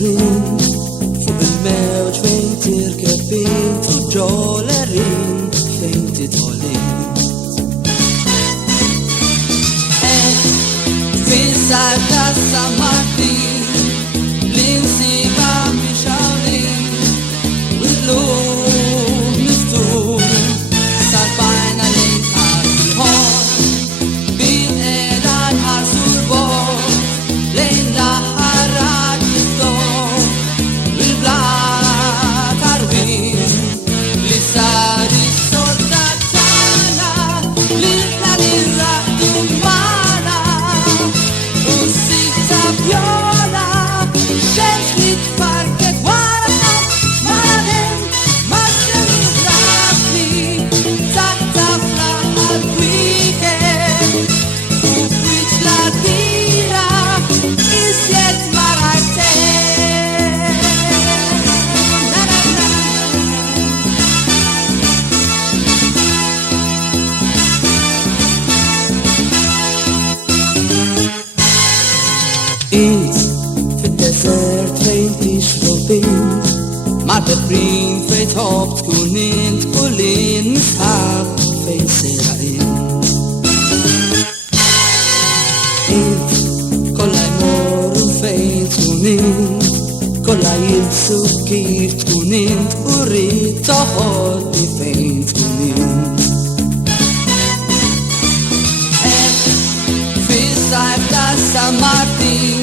rin fuq il-mewġ fejn tirkeb bint u ġolerin fejn titħolin. Fil-sar ta' San Martin l-insiba mixawlin u l-lum miftuħ sarbajna lejn ħar bil-ħor bil-qeda nħarsu l-bord lejn l-aħħar raġistor bil-blat tarwin li sar is-sorta tagħna li l-raqdu mana u s-sita vjola xemx li tfarket wara manem maċċem drabli taħta fl-aħħar weekend u f'wiċċ l-tira isjed marajtek. Int fid-desert fejn tixrob int mal-peprin fejn tħobb tkun int kullin misħab fejn sera int kollha jmorru fejn tkun int kollha jilbsu kif tkun int u rrid toħodni fejn tkun int. Fis-sajf ta' San Martin